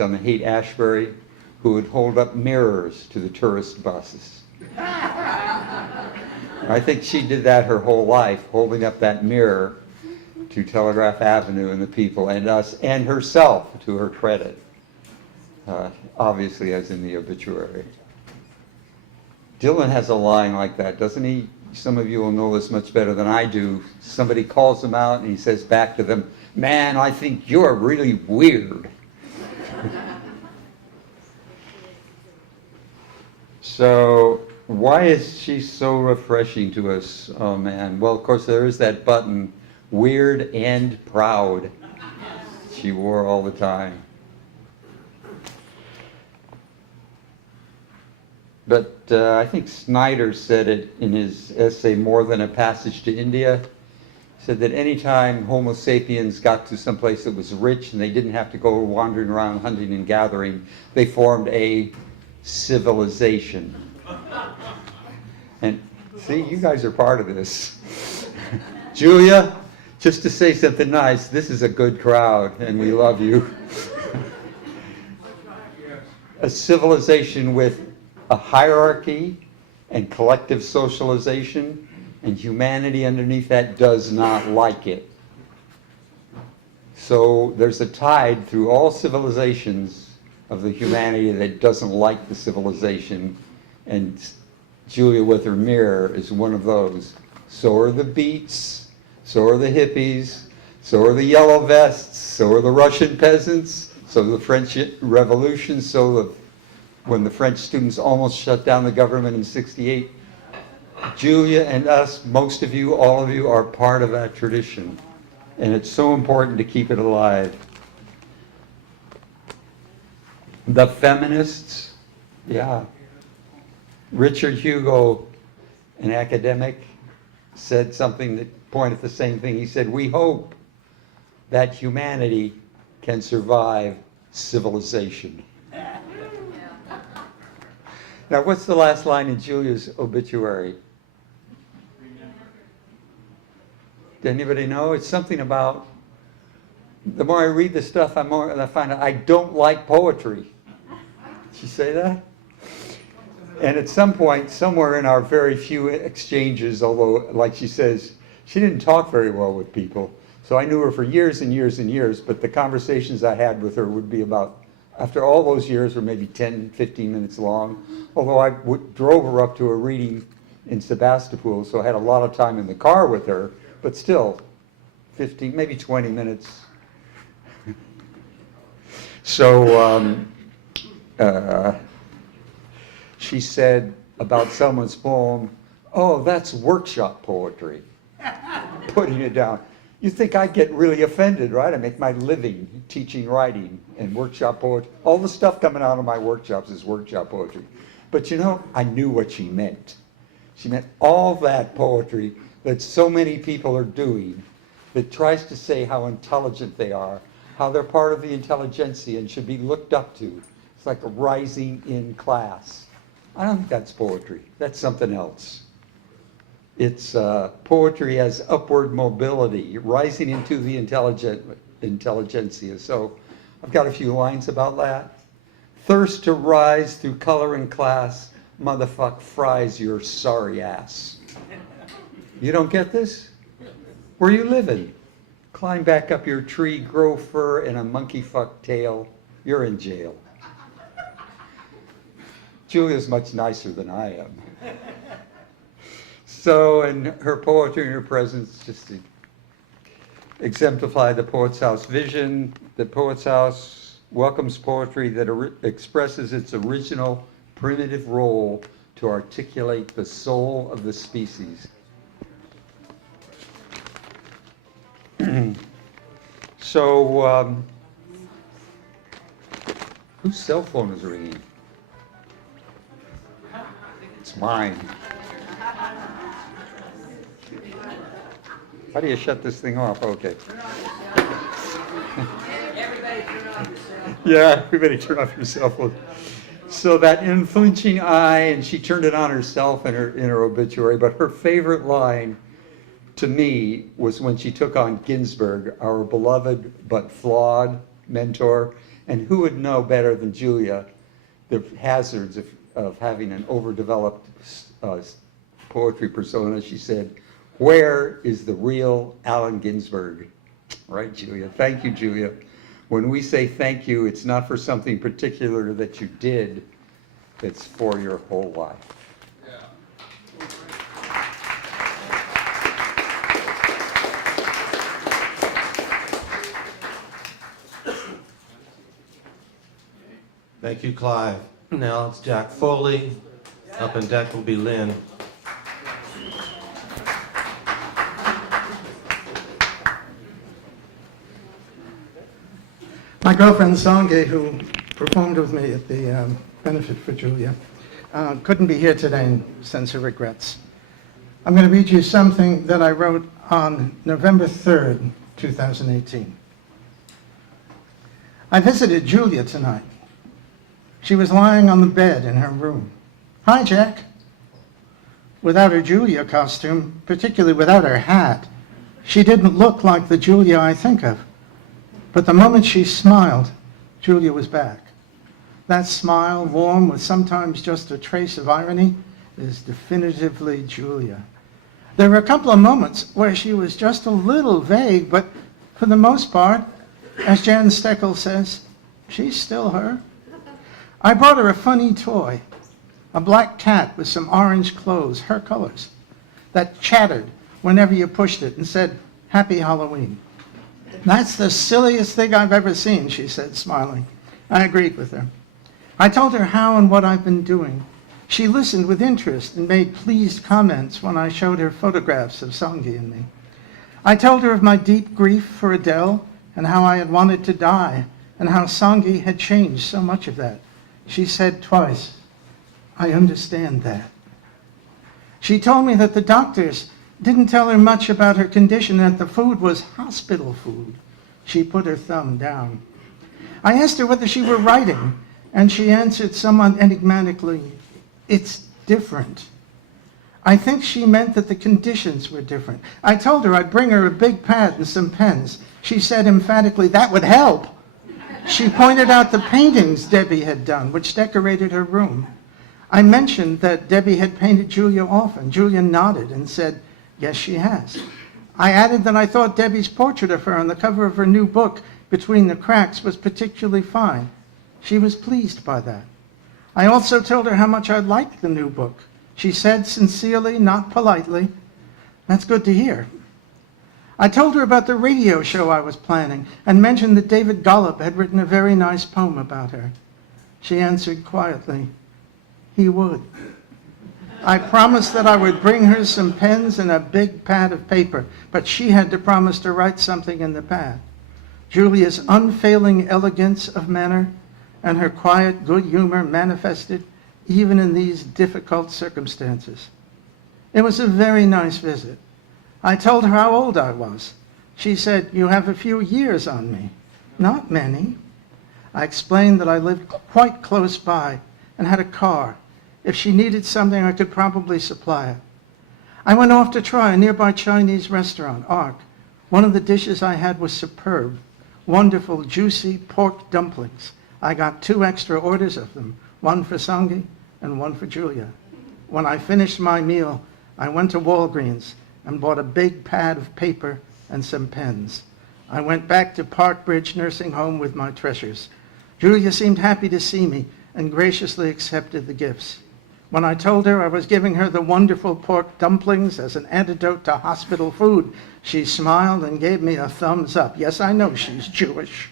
on the Haight-Ashbury who would hold up mirrors to the tourist buses. I think she did that her whole life, holding up that mirror to Telegraph Avenue and the people and us and herself, to her credit, obviously as in the obituary. Dylan has a line like that, doesn't he? Some of you will know this much better than I do. Somebody calls him out and he says back to them, "Man, I think you're really weird." So why is she so refreshing to us? Oh man, well of course there is that button, weird and proud, she wore all the time. But I think Snyder said it in his essay, More Than a Passage to India. He said that anytime Homo sapiens got to some place that was rich and they didn't have to go wandering around hunting and gathering, they formed a civilization. And see, you guys are part of this. Julia, just to say something nice, this is a good crowd and we love you. A civilization with a hierarchy and collective socialization, and humanity underneath that does not like it. So there's a tide through all civilizations of the humanity that doesn't like the civilization, and Julia with her mirror is one of those. So are the Beats, so are the hippies, so are the yellow vests, so are the Russian peasants, so the French Revolution, when the French students almost shut down the government in '68. Julia and us, most of you, all of you, are part of that tradition. And it's so important to keep it alive. The feminists, yeah. Richard Hugo, an academic, said something that pointed at the same thing. He said, "We hope that humanity can survive civilization." Now, what's the last line in Julia's obituary? Does anybody know? It's something about, the more I read this stuff, I find out I don't like poetry. Did she say that? And at some point, somewhere in our very few exchanges, although, like she says, she didn't talk very well with people. So I knew her for years and years and years, but the conversations I had with her would be about, after all those years, were maybe 10, 15 minutes long. Although I drove her up to a reading in Sebastopol, so I had a lot of time in the car with her, but still, 15, maybe 20 minutes. So she said about someone's poem, "Oh, that's workshop poetry," putting it down. You think I get really offended, right? I make my living teaching writing and workshop poetry. All the stuff coming out of my workshops is workshop poetry. But you know, I knew what she meant. She meant all that poetry that so many people are doing that tries to say how intelligent they are, how they're part of the intelligentsia and should be looked up to. It's like a rising in class. I don't think that's poetry. That's something else. It's poetry as upward mobility, rising into the intelligentsia. So I've got a few lines about that. Thirst to rise through color and class, motherfuck fries your sorry ass. You don't get this? Where you living? Climb back up your tree, grow fur and a monkey fuck tail. You're in jail. Julia's much nicer than I am. So, and her poetry and her presence just to exemplify the Poets House vision. The Poets House welcomes poetry that expresses its original primitive role to articulate the soul of the species. So, whose cell phone is ringing? It's mine. How do you shut this thing off? Okay. Yeah, everybody turn off your cell phone. So that unflinching eye, and she turned it on herself in her obituary, but her favorite line to me was when she took on Ginsberg, our beloved but flawed mentor, And who would know better than Julia the hazards of having an overdeveloped poetry persona? She said, "Where is the real Allen Ginsberg?" Right, Julia? Thank you, Julia. When we say thank you, it's not for something particular that you did, it's for your whole life. Thank you, Clive. Now it's Jack Foley. Up on deck will be Lynn. My girlfriend Sange, who performed with me at the benefit for Julia, couldn't be here today and sends her regrets. I'm going to read you something that I wrote on November 3rd, 2018. I visited Julia tonight. She was lying on the bed in her room. "Hi, Jack." Without her Julia costume, particularly without her hat, she didn't look like the Julia I think of. But the moment she smiled, Julia was back. That smile, warm with sometimes just a trace of irony, is definitively Julia. There were a couple of moments where she was just a little vague, but for the most part, as Jan Steckel says, she's still her. I brought her a funny toy, a black cat with some orange clothes, her colors, that chattered whenever you pushed it and said, "Happy Halloween." "That's the silliest thing I've ever seen," she said, smiling. I agreed with her. I told her how and what I've been doing. She listened with interest and made pleased comments when I showed her photographs of Sangi and me. I told her of my deep grief for Adele and how I had wanted to die and how Sangi had changed so much of that. She said twice, "I understand that." She told me that the doctors didn't tell her much about her condition, that the food was hospital food. She put her thumb down. I asked her whether she were writing, and she answered somewhat enigmatically, "It's different." I think she meant that the conditions were different. I told her I'd bring her a big pad and some pens. She said emphatically, "That would help." She pointed out the paintings Debbie had done, which decorated her room. I mentioned that Debbie had painted Julia often. Julia nodded and said, "Yes, she has." I added that I thought Debbie's portrait of her on the cover of her new book, Between the Cracks, was particularly fine. She was pleased by that. I also told her how much I liked the new book. She said sincerely, not politely, "That's good to hear." I told her about the radio show I was planning and mentioned that David Golub had written a very nice poem about her. She answered quietly, "He would." I promised that I would bring her some pens and a big pad of paper, but she had to promise to write something in the pad. Julia's unfailing elegance of manner and her quiet good humor manifested even in these difficult circumstances. It was a very nice visit. I told her how old I was. She said, "You have a few years on me." "Not many." I explained that I lived quite close by and had a car. If she needed something, I could probably supply it. I went off to try a nearby Chinese restaurant, Ark. One of the dishes I had was superb. Wonderful, juicy pork dumplings. I got 2 extra orders of them, one for Sangi and one for Julia. When I finished my meal, I went to Walgreens and bought a big pad of paper and some pens. I went back to Park Bridge Nursing Home with my treasures. Julia seemed happy to see me and graciously accepted the gifts. When I told her I was giving her the wonderful pork dumplings as an antidote to hospital food, she smiled and gave me a thumbs up. Yes, I know she's Jewish.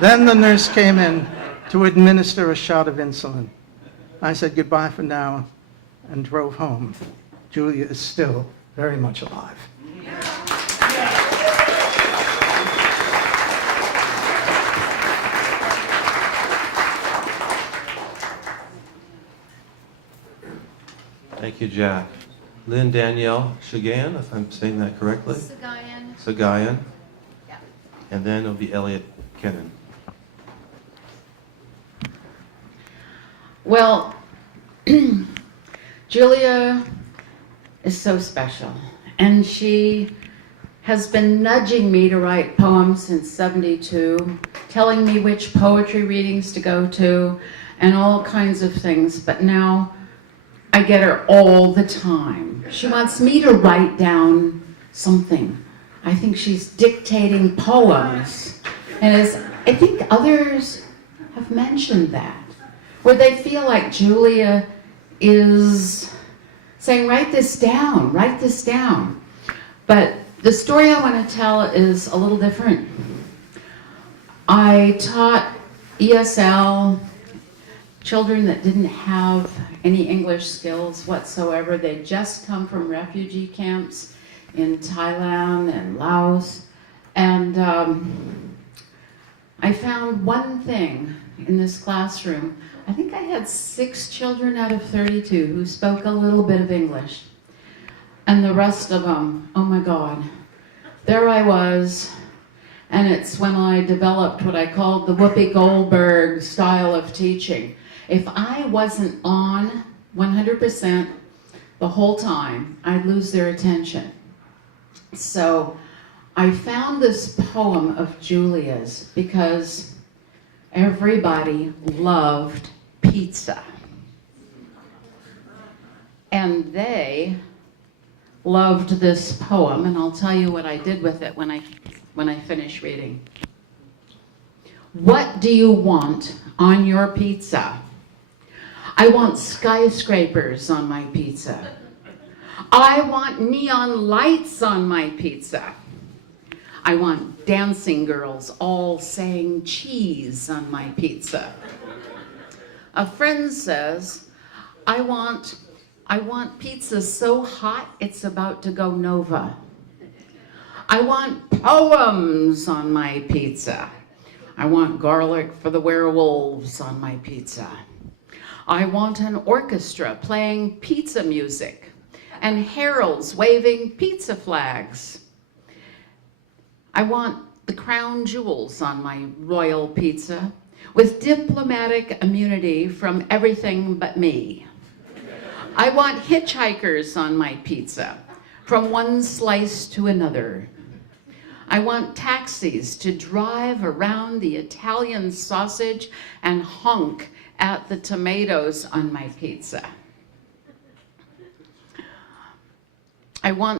Then the nurse came in to administer a shot of insulin. I said goodbye for now and drove home. Julia is still very much alive. Thank you, Jack. Lynn Danielle Shagayan, if I'm saying that correctly. Sagayan. Sagayan. Yeah. And then it'll be Elliot Kennan. Well, Julia is so special, and she has been nudging me to write poems since '72. telling me which poetry readings to go to, and all kinds of things. But now I get her all the time. She wants me to write down something. I think she's dictating poems. And as I think others have mentioned that, where they feel like Julia is saying, write this down, write this down. But the story I want to tell is a little different. I taught ESL children that didn't have any English skills whatsoever. They'd just come from refugee camps in Thailand and Laos. And I found one thing in this classroom. I think I had 6 children out of 32 who spoke a little bit of English. And the rest of them, oh my God, there I was. And it's when I developed what I called the Whoopi Goldberg style of teaching. If I wasn't on 100% the whole time, I'd lose their attention. So I found this poem of Julia's because everybody loved pizza. And they loved this poem, and I'll tell you what I did with it when I finish reading. What do you want on your pizza? I want skyscrapers on my pizza. I want neon lights on my pizza. I want dancing girls all saying cheese on my pizza. A friend says, I want pizza so hot it's about to go nova. I want poems on my pizza. I want garlic for the werewolves on my pizza. I want an orchestra playing pizza music and heralds waving pizza flags. I want the crown jewels on my royal pizza with diplomatic immunity from everything but me. I want hitchhikers on my pizza from one slice to another. I want taxis to drive around the Italian sausage and honk at the tomatoes on my pizza. I want